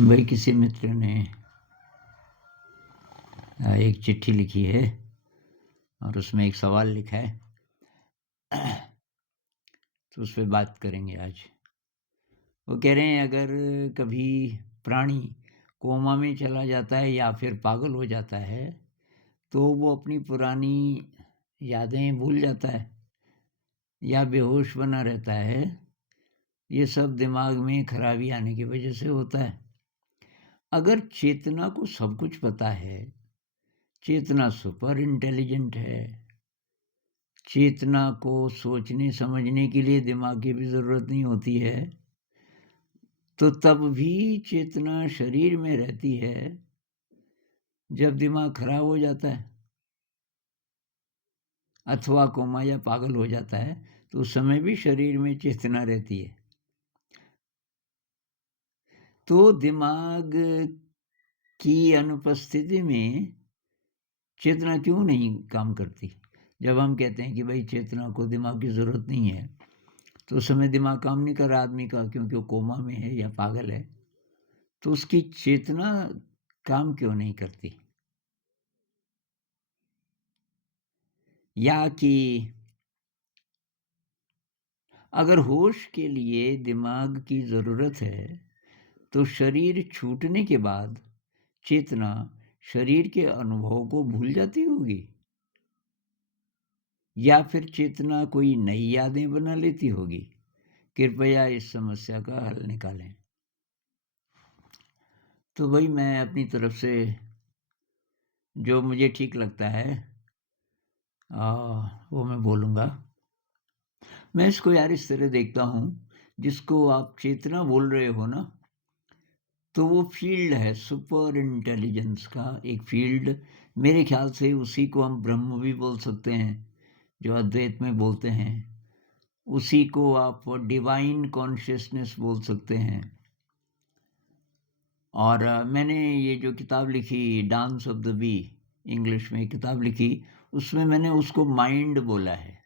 भाई किसी मित्र ने एक चिट्ठी लिखी है और उसमें एक सवाल लिखा है, तो उस पे बात करेंगे आज। वो कह रहे हैं अगर कभी प्राणी कोमा में चला जाता है या फिर पागल हो जाता है तो वो अपनी पुरानी यादें भूल जाता है या बेहोश बना रहता है। ये सब दिमाग में खराबी आने की वजह से होता है। अगर चेतना को सब कुछ पता है, चेतना सुपर इंटेलिजेंट है, चेतना को सोचने समझने के लिए दिमाग की भी ज़रूरत नहीं होती है, तो तब भी चेतना शरीर में रहती है। जब दिमाग खराब हो जाता है अथवा कोमा या पागल हो जाता है तो उस समय भी शरीर में चेतना रहती है। तो दिमाग की अनुपस्थिति में चेतना क्यों नहीं काम करती? जब हम कहते हैं कि भाई चेतना को दिमाग की ज़रूरत नहीं है, तो उस समय दिमाग काम नहीं कर रहा आदमी का, क्योंकि वो कोमा में है या पागल है, तो उसकी चेतना काम क्यों नहीं करती? या कि अगर होश के लिए दिमाग की ज़रूरत है तो शरीर छूटने के बाद चेतना शरीर के अनुभव को भूल जाती होगी, या फिर चेतना कोई नई यादें बना लेती होगी? कृपया इस समस्या का हल निकालें। तो भाई मैं अपनी तरफ से जो मुझे ठीक लगता है वो मैं बोलूँगा। मैं इसको यार इस तरह देखता हूँ, जिसको आप चेतना बोल रहे हो ना, तो वो फील्ड है सुपर इंटेलिजेंस का एक फील्ड। मेरे ख्याल से उसी को हम ब्रह्म भी बोल सकते हैं, जो अद्वैत में बोलते हैं। उसी को आप डिवाइन कॉन्शियसनेस बोल सकते हैं। और मैंने ये जो किताब लिखी dance of the bee, English में किताब लिखी, उसमें मैंने उसको माइंड बोला है,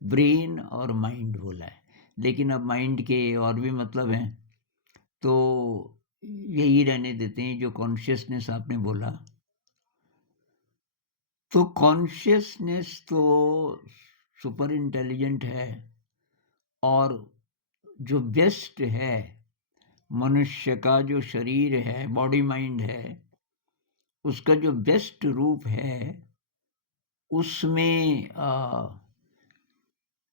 ब्रेन और माइंड बोला है। लेकिन अब माइंड के और भी मतलब हैं, तो यही रहने देते हैं जो कॉन्शियसनेस आपने बोला। तो कॉन्शियसनेस तो सुपर इंटेलिजेंट है, और जो बेस्ट है मनुष्य का, जो शरीर है, बॉडी माइंड है, उसका जो बेस्ट रूप है, उसमें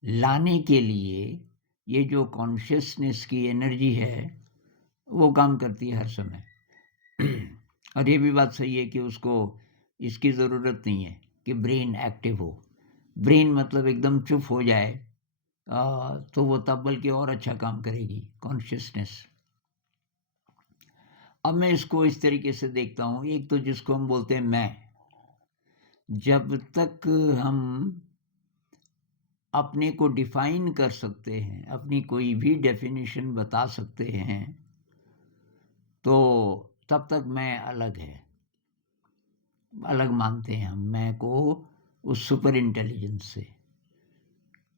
लाने के लिए ये जो कॉन्शियसनेस की एनर्जी है वो काम करती है हर समय। और ये भी बात सही है कि उसको इसकी ज़रूरत नहीं है कि ब्रेन एक्टिव हो। ब्रेन मतलब एकदम चुप हो जाए तो वो तब बल्कि और अच्छा काम करेगी कॉन्शियसनेस। अब मैं इसको इस तरीके से देखता हूँ, एक तो जिसको हम बोलते हैं मैं, जब तक हम अपने को डिफाइन कर सकते हैं, अपनी कोई भी डेफिनेशन बता सकते हैं, तो तब तक मैं अलग है, अलग मानते हैं हम मैं को उस सुपर इंटेलिजेंस से।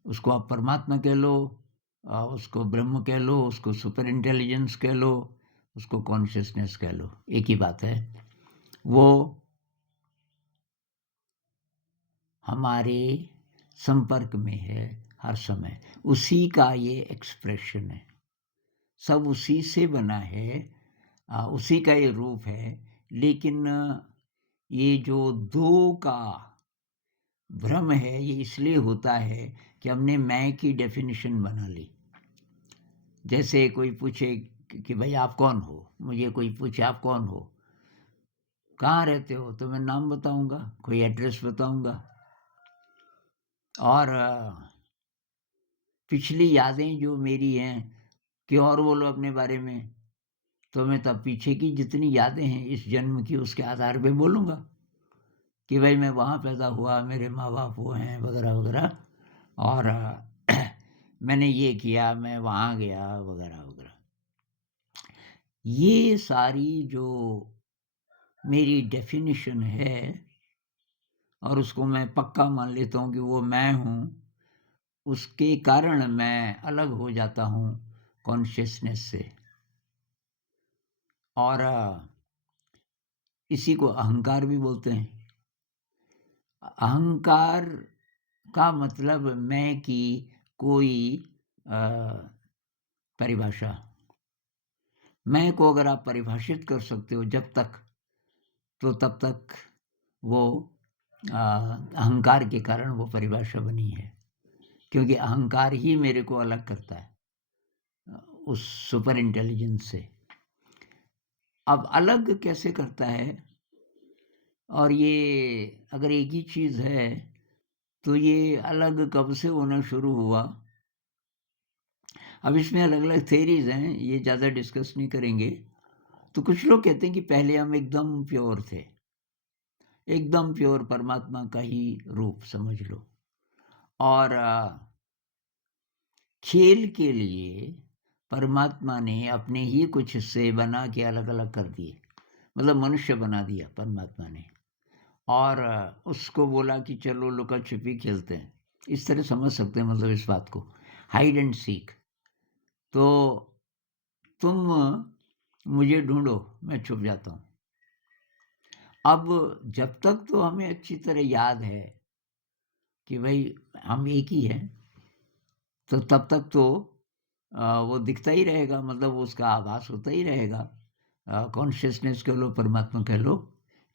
उसको आप परमात्मा कह लो, उसको ब्रह्म कह लो, उसको सुपर इंटेलिजेंस कह लो, उसको कॉन्शियसनेस कह लो, एक ही बात है। वो हमारे संपर्क में है हर समय, उसी का ये एक्सप्रेशन है, सब उसी से बना है, उसी का ये रूप है। लेकिन ये जो दो का भ्रम है ये इसलिए होता है कि हमने मैं की डेफिनेशन बना ली। जैसे कोई पूछे कि भाई आप कौन हो, मुझे कोई पूछे आप कौन हो, कहाँ रहते हो, तो मैं नाम बताऊंगा, कोई एड्रेस बताऊंगा, और पिछली यादें जो मेरी हैं कि और बोलो अपने बारे में, तो मैं तब पीछे की जितनी यादें हैं इस जन्म की उसके आधार पे बोलूँगा कि भाई मैं वहाँ पैदा हुआ, मेरे माँ बाप वो हैं वगैरह वगैरह, और मैंने ये किया, मैं वहाँ गया वगैरह वगैरह। ये सारी जो मेरी डेफिनेशन है और उसको मैं पक्का मान लेता हूँ कि वो मैं हूँ, उसके कारण मैं अलग हो जाता हूँ कॉन्शियसनेस से। और इसी को अहंकार भी बोलते हैं। अहंकार का मतलब मैं की कोई परिभाषा। मैं को अगर आप परिभाषित कर सकते हो जब तक, तो तब तक वो अहंकार के कारण वो परिभाषा बनी है, क्योंकि अहंकार ही मेरे को अलग करता है उस सुपर इंटेलिजेंस से। अब अलग कैसे करता है, और ये अगर एक ही चीज़ है तो ये अलग कब से होना शुरू हुआ? अब इसमें अलग-अलग थ्योरीज़ हैं, ये ज़्यादा डिस्कस नहीं करेंगे। तो कुछ लोग कहते हैं कि पहले हम एकदम प्योर थे, एकदम प्योर परमात्मा का ही रूप समझ लो, और खेल के लिए परमात्मा ने अपने ही कुछ हिस्से बना के अलग-अलग कर दिए, मतलब मनुष्य बना दिया परमात्मा ने, और उसको बोला कि चलो लुका-छिपी खेलते हैं। इस तरह समझ सकते हैं मतलब इस बात को, हाइड एंड सीक। तो तुम मुझे ढूँढो, मैं छुप जाता हूँ। अब जब तक तो हमें अच्छी तरह याद है कि भई हम एक ही हैं, तो तब तक तो वो दिखता ही रहेगा, मतलब उसका आभास होता ही रहेगा। कॉन्शियसनेस कह लो, परमात्मा कह लो।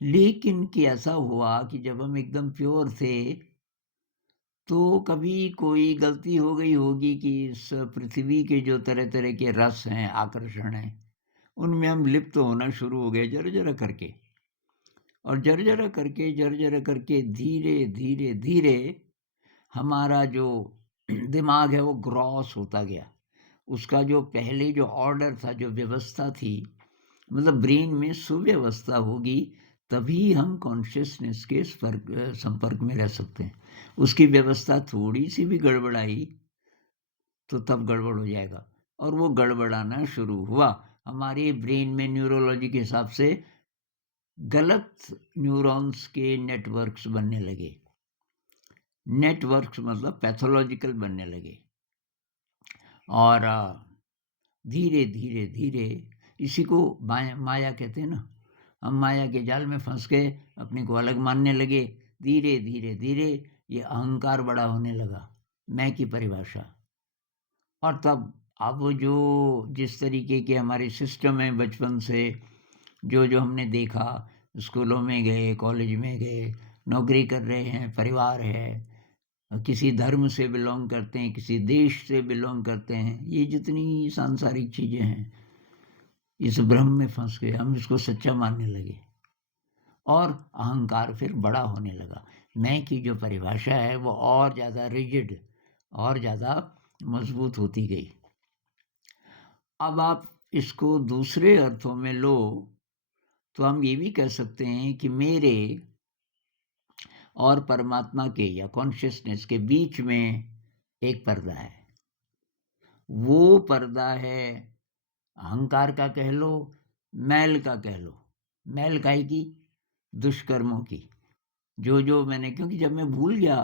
लेकिन कि ऐसा हुआ कि जब हम एकदम प्योर थे, तो कभी कोई गलती हो गई होगी कि इस पृथ्वी के जो तरह-तरह के रस हैं, आकर्षण हैं, उनमें हम लिप्त होना शुरू हो गए ज़रा-ज़रा करके। और ज़रा-ज़रा करके, ज़रा-ज़रा करके धीरे, धीरे, धीरे हमारा जो दिमाग है वो ग्रॉस होता गया। उसका जो पहले जो ऑर्डर था, जो व्यवस्था थी, मतलब ब्रेन में सुव्यवस्था होगी, तभी हम कॉन्शियसनेस के संपर्क में रह सकते हैं। उसकी व्यवस्था थोड़ी-सी भी गड़बड़ाई, तो तब गड़बड़ हो जाएगा, और वो गड़बड़ाना शुरू हुआ। हमारे ब्रेन में न्यूरोलॉजी के हिसाब से गलत न्यूरॉन्स के नेटवर्क्स बनने लगे। नेटवर्क्स मतलब पैथोलॉजिकल बनने लगे, और धीरे, धीरे, धीरे इसी को माया कहते हैं ना। हम माया के जाल में फँस गए, अपने को अलग मानने लगे। धीरे, धीरे, धीरे ये अहंकार बड़ा होने लगा, मैं की परिभाषा। और तब अब जो जिस तरीके के हमारे सिस्टम हैं बचपन से, जो हमने देखा, स्कूलों में गए, कॉलेज में गए, नौकरी कर रहे हैं, परिवार है, किसी धर्म से बिलॉन्ग करते हैं, किसी देश से बिलॉन्ग करते हैं, ये जितनी सांसारिक चीज़ें हैं, इस भ्रम में फँस गए, हम इसको सच्चा मानने लगे, और अहंकार फिर बड़ा होने लगा। मैं की जो परिभाषा है वो और ज़्यादा रिजिड, और ज़्यादा मजबूत होती गई। अब आप इसको दूसरे अर्थों में लो, तो हम ये भी कह सकते हैं कि मेरे और परमात्मा के या कॉन्शियसनेस के बीच में एक पर्दा है। वो पर्दा है अहंकार का कह लो, मैल का कह लो। मैल काहे की? दुष्कर्मों की। जो मैंने, क्योंकि जब मैं भूल गया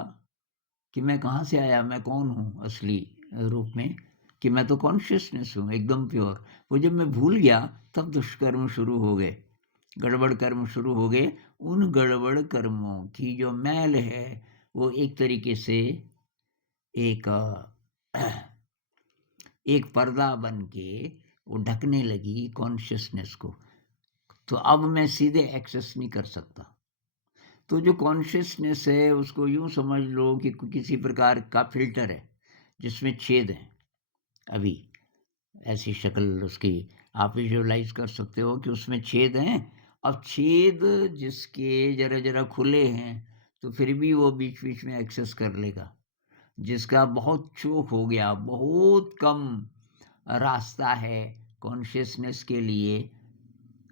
कि मैं कहाँ से आया, मैं कौन हूँ असली रूप में, कि मैं तो कॉन्शियसनेस हूँ, एकदम प्योर। वो जब मैं भूल गया, तब दुष्कर्म शुरू हो गए, गड़बड़ कर्म शुरू हो गए। उन गड़बड़ कर्मों की जो मैल है, वो एक तरीके से एक एक पर्दा बन के वो ढकने लगी कॉन्शियसनेस को। तो अब मैं सीधे एक्सेस नहीं कर सकता। तो जो कॉन्शियसनेस है उसको यूँ समझ लो कि किसी प्रकार का फ़िल्टर है, जिसमें छेद हैं। अभी ऐसी शक्ल उसकी आप विजुअलाइज़ कर सकते हो कि उसमें छेद हैं। अब छेद जिसके ज़रा-ज़रा खुले हैं, तो फिर भी वो बीच-बीच में एक्सेस कर लेगा। जिसका बहुत चूक हो गया, बहुत कम रास्ता है कॉन्शियसनेस के लिए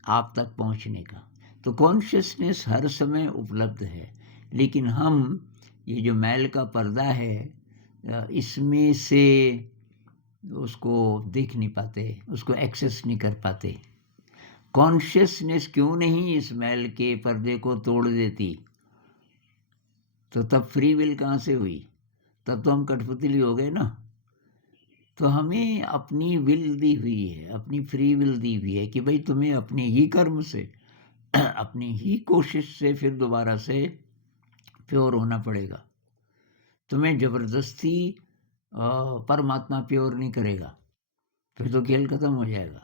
आप तक पहुंचने का, तो कॉन्शियसनेस हर समय उपलब्ध है, लेकिन हम ये जो मैल का पर्दा है, इसमें से उसको देख नहीं पाते, उसको एक्सेस नहीं कर पाते। कॉन्शियसनेस क्यों नहीं इस मैल के पर्दे को तोड़ देती? तो तब फ्री विल कहाँ से हुई? तब तो हम कठपुतली हो गए ना। तो हमें अपनी विल दी हुई है, अपनी फ्री विल दी हुई है कि भाई तुम्हें अपने ही कर्म से अपनी ही कोशिश से फिर दोबारा से प्योर होना पड़ेगा। तुम्हें जबरदस्ती परमात्मा प्योर नहीं करेगा, फिर तो खेल खत्म हो जाएगा।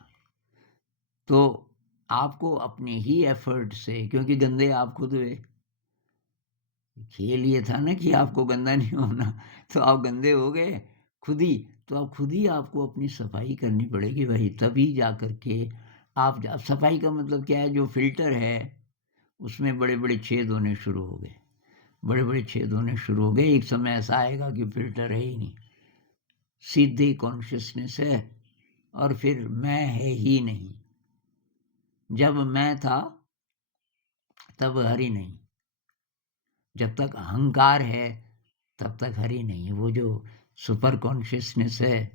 तो आपको अपने ही एफर्ट से, क्योंकि गंदे आप खुद हुए, खेल ये था ना कि आपको गंदा नहीं होना, तो आप गंदे हो गए खुद ही। तो अब खुद ही आपको अपनी सफाई करनी पड़ेगी भाई, तभी जा कर के आप अब सफाई का मतलब क्या है, जो फिल्टर है उसमें बड़े बड़े छेद होने शुरू हो गए, बड़े बड़े छेद होने शुरू हो गए। एक समय ऐसा आएगा कि फिल्टर है ही नहीं, सीधे कॉन्शियसनेस है, और फिर मैं है ही नहीं। जब मैं था तब हरि नहीं, जब तक अहंकार है तब तक हरि नहीं है। वो जो सुपर कॉन्शियसनेस है,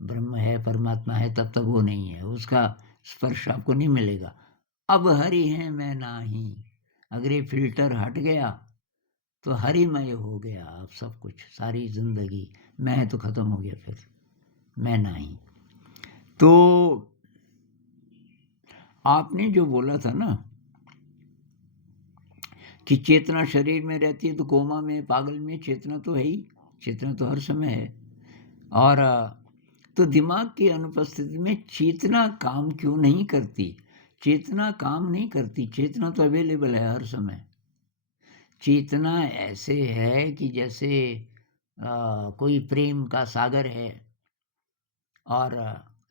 ब्रह्म है, परमात्मा है, तब तक वो नहीं है, उसका स्पर्श आपको नहीं मिलेगा। अब हरि है मैं नाही, अगर ये फिल्टर हट गया तो हरिमय हो गया अब सब कुछ, सारी जिंदगी। मैं तो खत्म हो गया, फिर मैं नहीं। तो आपने जो बोला था ना कि चेतना शरीर में रहती है, तो कोमा में, पागल में चेतना तो है ही, चेतना तो हर समय है। और तो दिमाग की अनुपस्थिति में चेतना काम क्यों नहीं करती? चेतना काम नहीं करती, चेतना तो अवेलेबल है हर समय। चेतना ऐसे है कि जैसे कोई प्रेम का सागर है, और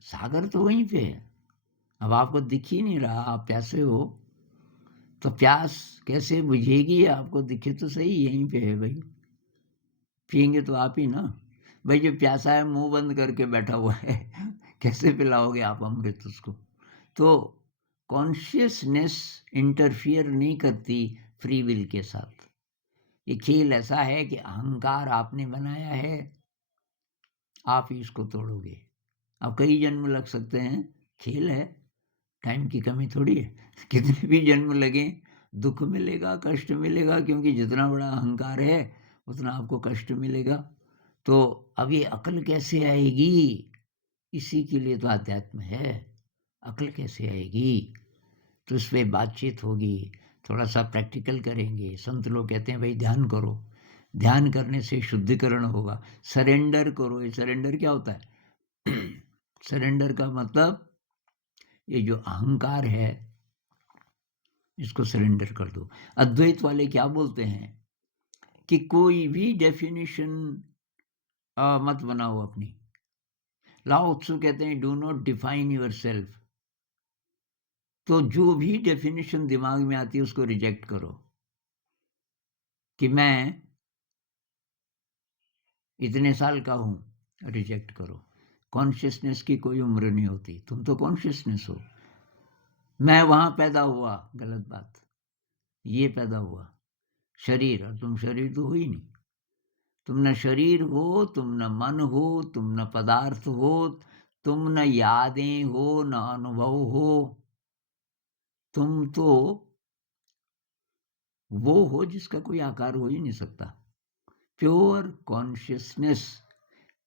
सागर तो वहीं पे है, अब आपको दिख ही नहीं रहा, आप प्यासे हो, तो प्यास कैसे बुझेगी? आपको दिखे तो सही, यहीं पे है भाई, पिएंगे तो आप ही ना। भाई जो प्यासा है मुंह बंद करके बैठा हुआ है कैसे पिलाओगे आप अमृत उसको? तो कॉन्शियसनेस इंटरफियर नहीं करती फ्री विल के साथ। ये खेल ऐसा है कि अहंकार आपने बनाया है, आप ही इसको तोड़ोगे। अब कई जन्म लग सकते हैं, खेल है, टाइम की कमी थोड़ी है। कितने भी जन्म लगे दुख मिलेगा, कष्ट मिलेगा, क्योंकि जितना बड़ा अहंकार है उतना आपको कष्ट मिलेगा। तो अब ये अकल कैसे आएगी? इसी के लिए तो आध्यात्म है। अकल कैसे आएगी? तो इस पे बातचीत होगी, थोड़ा सा प्रैक्टिकल करेंगे। संत लोग कहते हैं भाई ध्यान करो, ध्यान करने से शुद्धिकरण होगा। सरेंडर करो। ये सरेंडर क्या होता है? सरेंडर का मतलब ये जो अहंकार है इसको सरेंडर कर दो। अद्वैत वाले क्या बोलते हैं कि कोई भी डेफिनेशन मत बनाओ अपनी। लाओ त्सु कहते हैं do not define your self. तो जो भी डेफिनेशन दिमाग में आती है उसको रिजेक्ट करो, कि मैं इतने साल का हूं, रिजेक्ट करो। कॉन्शियसनेस की कोई उम्र नहीं होती, तुम तो कॉन्शियसनेस हो। मैं वहां पैदा हुआ, गलत बात। ये पैदा हुआ शरीर, और तुम शरीर तो हो ही नहीं। तुम न शरीर हो, तुम न मन हो, तुम न पदार्थ हो, तुम न यादें हो, न अनुभव हो। तुम तो वो हो जिसका कोई आकार हो ही नहीं सकता। प्योर कॉन्शियसनेस,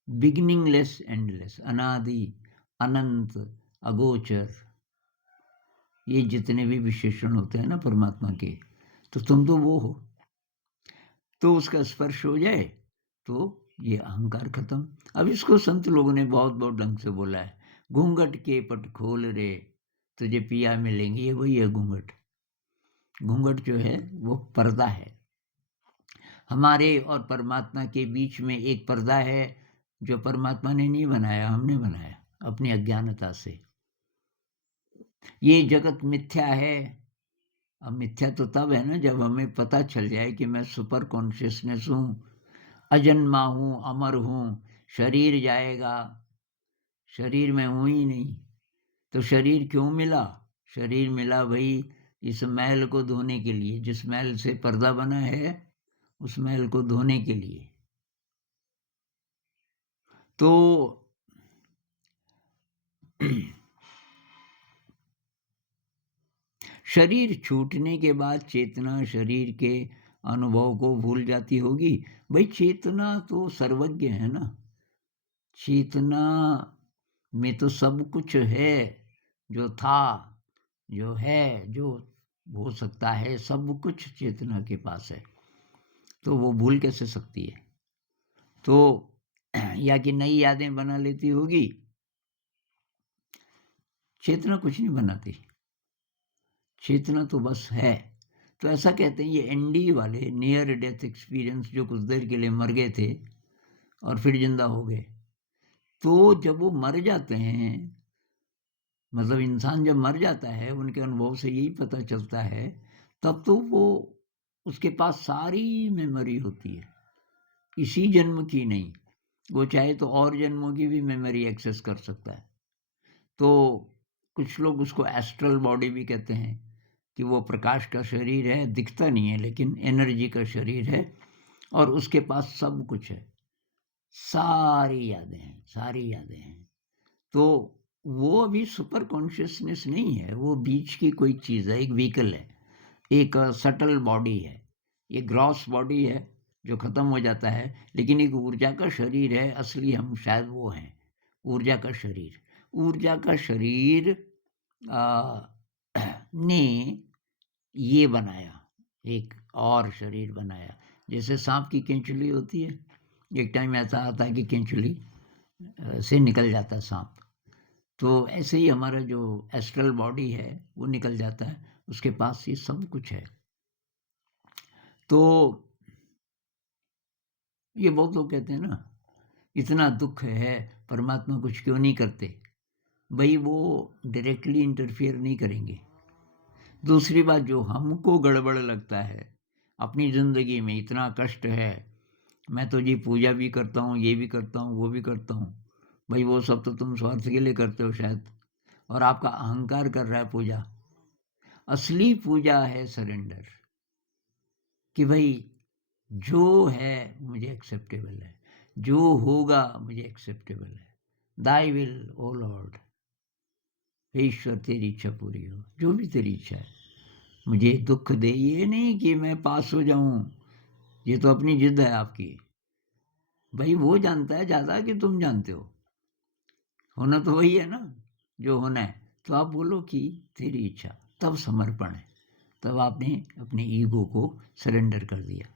बिगिनिंगलेस, एंडलेस, अनादि, अनंत, अगोचर, ये जितने भी विशेषण होते हैं ना परमात्मा के, तो तुम तो वो हो। तो उसका स्पर्श हो जाए तो ये अहंकार खत्म। अब इसको संत लोगों ने बहुत बहुत ढंग से बोला है। घूंघट के पट खोल रे, तुझे पिया मिलेंगे। ये वही है घूंघट। घूंघट जो है वो पर्दा है, हमारे और परमात्मा के बीच में एक पर्दा है, जो परमात्मा ने नहीं बनाया, हमने बनाया अपनी अज्ञानता से। ये जगत मिथ्या है। अब मिथ्या तो तब है ना जब हमें पता चल जाए कि मैं सुपर कॉन्शियसनेस हूँ, अजन्मा हूँ, अमर हूँ। शरीर जाएगा, शरीर में हूँ ही नहीं। तो शरीर क्यों मिला? शरीर मिला भाई इस मैल को धोने के लिए, जिस मैल से पर्दा बना है उस मैल को धोने के लिए। तो शरीर छूटने के बाद चेतना शरीर के अनुभव को भूल जाती होगी। भाई चेतना तो सर्वज्ञ है ना, चेतना में तो सब कुछ है, जो था, जो है, जो हो सकता है, सब कुछ चेतना के पास है। तो वो भूल कैसे सकती है? तो या कि नई यादें बना लेती होगी। चेतना कुछ नहीं बनाती, चेतना तो बस है। तो ऐसा कहते हैं ये एनडी वाले, नियर डेथ एक्सपीरियंस, जो कुछ देर के लिए मर गए थे और फिर जिंदा हो गए, तो जब वो मर जाते हैं, मतलब इंसान जब मर जाता है, उनके अनुभव से यही पता चलता है, तब तो वो उसके पास सारी मेमोरी होती है, इसी जन्म की नहीं, वो चाहे तो और जन्मों की भी मेमोरी एक्सेस कर सकता है। तो कुछ लोग उसको एस्ट्रल बॉडी भी कहते हैं, कि वो प्रकाश का शरीर है, दिखता नहीं है लेकिन एनर्जी का शरीर है, और उसके पास सब कुछ है, सारी यादें हैं, सारी यादें हैं। तो वो अभी सुपर कॉन्शियसनेस नहीं है, वो बीच की कोई चीज़ है, एक व्हीकल है, एक सटल बॉडी है, ये ग्रॉस बॉडी है जो ख़त्म हो जाता है, लेकिन एक ऊर्जा का शरीर है, असली हम शायद वो हैं, ऊर्जा का शरीर। ऊर्जा का शरीर ने ये बनाया, एक और शरीर बनाया, जैसे सांप की केंचुली होती है, एक टाइम ऐसा आता है कि केंचुली से निकल जाता है सांप, तो ऐसे ही हमारा जो एस्ट्रल बॉडी है वो निकल जाता है, उसके पास ये सब कुछ है। तो ये बहुत लोग कहते हैं ना, इतना दुख है, परमात्मा कुछ क्यों नहीं करते? भाई वो डायरेक्टली इंटरफियर नहीं करेंगे। दूसरी बात, जो हमको गड़बड़ लगता है अपनी ज़िंदगी में, इतना कष्ट है, मैं तो जी पूजा भी करता हूँ, ये भी करता हूँ, वो भी करता हूँ, भाई वो सब तो तुम स्वार्थ के लिए करते हो शायद, और आपका अहंकार कर रहा है पूजा। असली पूजा है सरेंडर, कि भाई जो है मुझे एक्सेप्टेबल है, जो होगा मुझे एक्सेप्टेबल है, दाई विल ओ लॉर्ड, हे ईश्वर तेरी इच्छा पूरी हो, जो भी तेरी इच्छा है, मुझे दुख दे, ये नहीं कि मैं पास हो जाऊं, ये तो अपनी जिद है आपकी। भाई वो जानता है ज़्यादा कि तुम जानते हो, होना तो वही है ना जो होना है, तो आप बोलो कि तेरी इच्छा, तब समर्पण है, तब आपने अपने ईगो को सरेंडर कर दिया।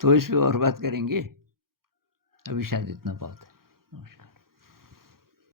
तो इस पर और बात करेंगे, अभी शायद इतना बहुत है। नमस्कार।